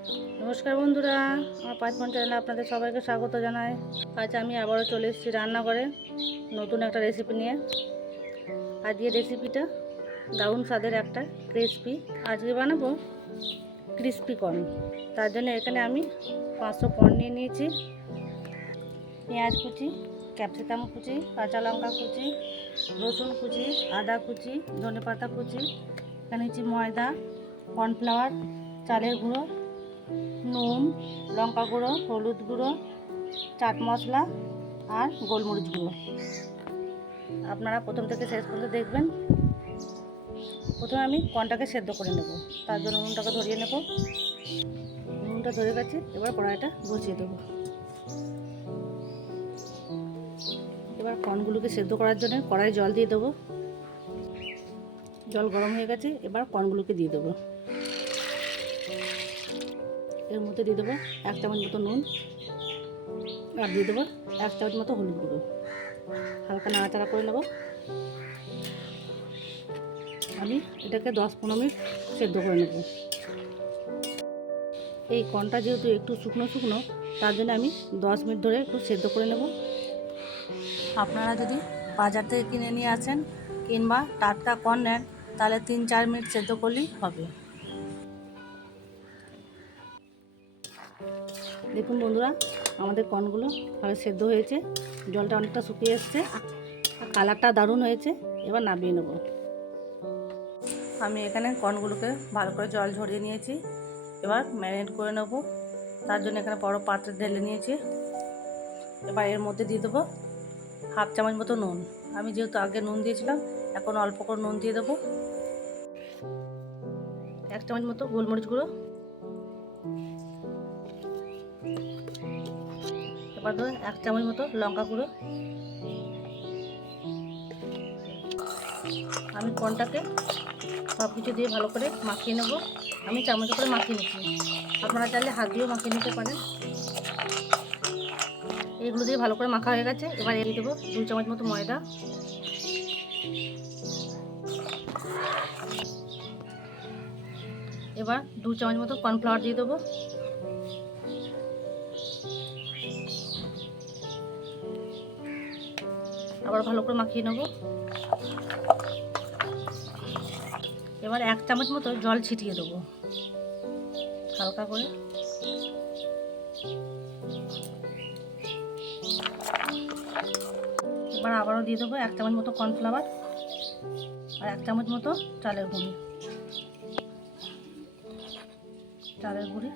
নমস্কার বন্ধুরা, আমার পাঁচপন চ্যানেলে আপনাদের সবাইকে স্বাগত জানাই। আজ আমি আবারও চলে এসেছি রান্নাঘরে নতুন একটা রেসিপি নিয়ে। আজকে রেসিপিটা দারুণ স্বাদের একটা ক্রিসপি আজকে বানাবো ক্রিসপি কর্ন তার জন্য এখানে আমি পাঁচশো কর্ন নিয়ে নিয়েছি। পেঁয়াজ কুচি ক্যাপসিকাম কুচি, কাঁচা লঙ্কা কুচি, রসুন কুচি, আদা কুচি ধনে পাতা কুচি, এখানে নিচ্ছি ময়দা কর্নফ্লাওয়ার চালের গুঁড়ো নুন, লঙ্কা গুঁড়ো, হলুদ গুঁড়ো, চাট মশলা আর গোলমরিচ গুঁড়ো। আপনারা প্রথম থেকে শেষ পর্যন্ত দেখবেন। প্রথমে আমি কনটাকে সেদ্ধ করে নেব। তার জন্য নুনটাকে ধরিয়ে নেব। নুনটা ধরে গেছে, এবার কড়াইটা বসিয়ে দেবো। এবার কর্নগুলোকে সেদ্ধ করার জন্য কড়াই জল দিয়ে দেবো। জল গরম হয়ে গেছে, এবার কর্নগুলোকে দিয়ে দেবো। এর মধ্যে দিয়ে দেবো এক চামচ মতো নুন আর দিয়ে দেবো এক চামচ মতো হলুদ গুঁড়ো। হালকা নাড়াচাড়া করে নেব। আমি এটাকে দশ পনেরো মিনিট সেদ্ধ করে নেব। এই কনটা যেহেতু একটু শুকনো শুকনো, তার জন্য আমি দশ মিনিট ধরে একটু সেদ্ধ করে নেব। আপনারা যদি বাজার থেকে কিনে নিয়ে আসেন কিংবা টাটকা কর্ন নেন, তাহলে তিন চার মিনিট সেদ্ধ করলেই হবে। দেখুন বন্ধুরা, আমাদের কর্নগুলো ভালো সেদ্ধ হয়েছে। জলটা অনেকটা শুকিয়ে এসছে। কালারটা দারুণ হয়েছে। এবার নামিয়ে নেব। আমি এখানে কর্নগুলোকে ভালো করে জল ঝরিয়ে নিয়েছি। এবার ম্যারিনেট করে নেব। তার জন্য এখানে বড় পাত্রে ঢেলে নিয়েছি। এবার এর মধ্যে দিয়ে দেবো হাফ চামচ মতো নুন। আমি যেহেতু আগে নুন দিয়েছিলাম, এখন অল্প করে নুন দিয়ে দেবো। এক চামচ মতো গোলমরিচ গুঁড়ো। এবার ধরুন এক চামচ মতো লঙ্কা গুঁড়ো। আমি কনটাকে সব কিছু দিয়ে ভালো করে মাখিয়ে নেব। আমি চামচ করে মাখিয়ে নিচ্ছি। আপনারা চাইলে হাত দিয়েও মাখিয়ে নিতে পারেন। এগুলো দিয়ে ভালো করে মাখা হয়ে গেছে। এবার এড়িয়ে দেবো দুই চামচ মতো ময়দা। এবার দু চামচ মতো কর্নফ্লাওয়ার দিয়ে দেবো। আবার ভালো করে মাখিয়ে নেব। এবার এক চামচ মতো জল ছিটিয়ে দেবো। হালকা করে। এবার আবারও দিয়ে দেবো এক চামচ মতো কর্নফ্লাওয়ার আর এক চামচ মতো চালের গুঁড়ি। চালের গুঁড়ি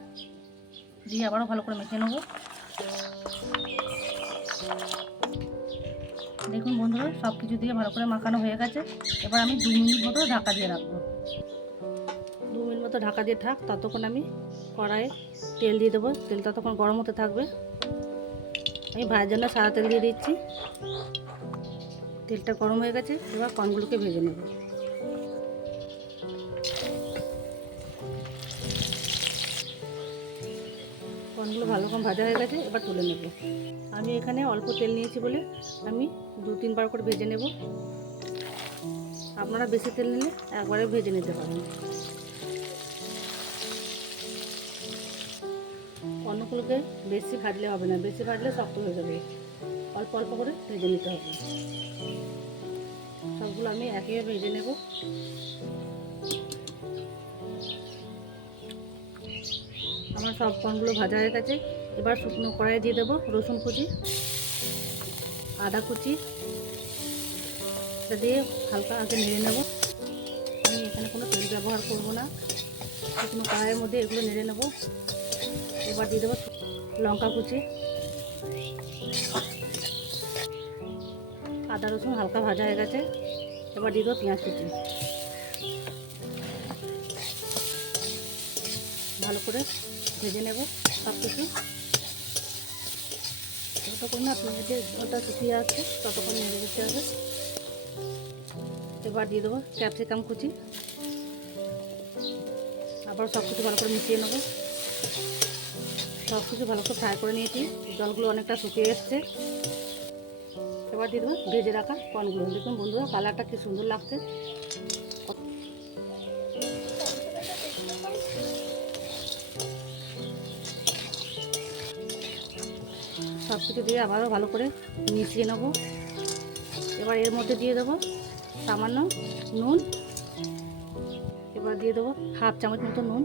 দিয়ে আবারও ভালো করে মেখে নেব। দেখুন বন্ধুরা সব কিছু দিয়ে ভালো করে মাখানো হয়ে গেছে। এবার আমি দু মিনিট মতো ঢাকা দিয়ে রাখব। দু মিনিট মতো ঢাকা দিয়ে থাক, ততক্ষণ আমি কড়াইয়ে তেল দিয়ে দেবো। তেল ততক্ষণ গরম হতে থাকবে। আমি ভাইয়ের জন্য সাদা তেল দিয়ে দিচ্ছি। তেলটা গরম হয়ে গেছে, এবার কর্নগুলোকে ভেজে নেব। কর্নগুলো ভালো রকম ভাজা হয়ে গেছে, এবার তুলে নেব। আমি এখানে অল্প তেল নিয়েছি বলে আমি দু তিনবার করে ভেজে নেব। আপনারা বেশি তেল নিলে একবারে ভেজে নিতে পারেন। কর্নগুলোকে বেশি ভাজলে হবে না, বেশি ভাজলে শক্ত হয়ে যাবে। অল্প অল্প করে ভেজে নিতে হবে। সবগুলো আমি একইভাবে ভেজে নেব। আমার সব কর্নগুলো ভাজা হয়ে গেছে। এবার শুকনো কড়াই দিয়ে দেবো রসুন কুচি, আদা কুচি। এটা দিয়ে হালকা আগে নেড়ে নেব। আমি এখানে কোনো তেল ব্যবহার করব না। শুকনো কড়াইয়ের মধ্যে এগুলো নেড়ে নেব। এবার দিয়ে দেবো লঙ্কা কুচি। আদা রসুন হালকা ভাজা হয়ে গেছে। এবার দিয়ে দেবো পেঁয়াজ কুচি। ভালো করে ভেজে নেব সব কিছু যতক্ষণ না পেঁয়াজের জলটা শুকিয়ে আসছে ততক্ষণ নেড়ে দিতে হবে। এবার দিয়ে দেবো ক্যাপসিকাম কুচি। আবার সব কিছু ভালো করে মিশিয়ে নেব। সব কিছু ভালো করে ফ্রাই করে নিয়েছি। জলগুলো অনেকটা শুকিয়ে এসছে। এবার দিয়ে দেবো ভেজে রাখা কর্নগুলো দেখুন বন্ধুরা, কালারটা কি সুন্দর লাগছে। সব কিছু দিয়ে আবারও ভালো করে মিশিয়ে নেব। এবার এর মধ্যে দিয়ে দেবো সামান্য নুন। এবার দিয়ে দেবো হাফ চামচ মতো নুন।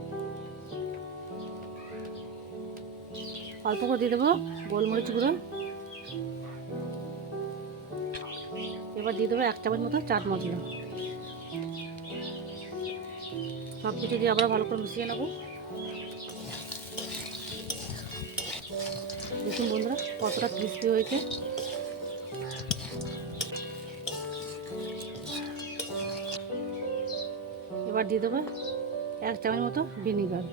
অল্প করে দিয়ে দেবো গোলমরিচ গুঁড়ো। এবার দিয়ে দেবো এক চামচ মতো চাট মশলা সব কিছু দিয়ে আবার ভালো করে মিশিয়ে নেব। দেখুন বন্ধুরা, কতটা ক্রিস্পি হয়েছে। এবার দিয়ে দেবো এক চামচ মতো ভিনিগার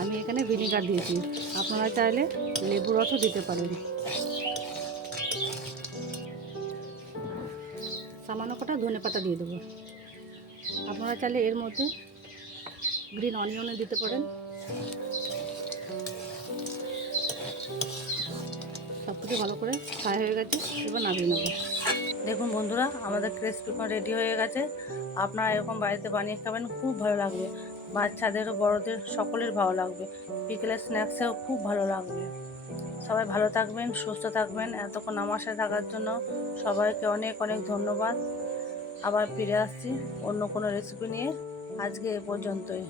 আমি এখানে ভিনিগার দিয়েছি। আপনারা চাইলে লেবু রসও দিতে পারেন। সামান্য কটা ধনে পাতা দিয়ে দেবো। আপনারা চাইলে এর মধ্যে গ্রিন অনিয়নও দিতে পারেন। সব কিছু ভালো করে ফ্রাই হয়ে গেছে, এবার নামিয়ে নেব। দেখুন বন্ধুরা, আমাদের ক্রিসপি কর্ন রেডি হয়ে গেছে। আপনারা এরকম বাড়িতে বানিয়ে খাবেন, খুব ভালো লাগবে। বাচ্চাদের, বড়দের, সকলের ভালো লাগবে। বিকেলের স্ন্যাক্সেও খুব ভালো লাগবে। সবাই ভালো থাকবেন, সুস্থ থাকবেন। এতক্ষণ আমার সাথে থাকার জন্য সবাইকে অনেক অনেক ধন্যবাদ। আবার ফিরে আসছি অন্য কোনো রেসিপি নিয়ে। আজকে এ পর্যন্তই।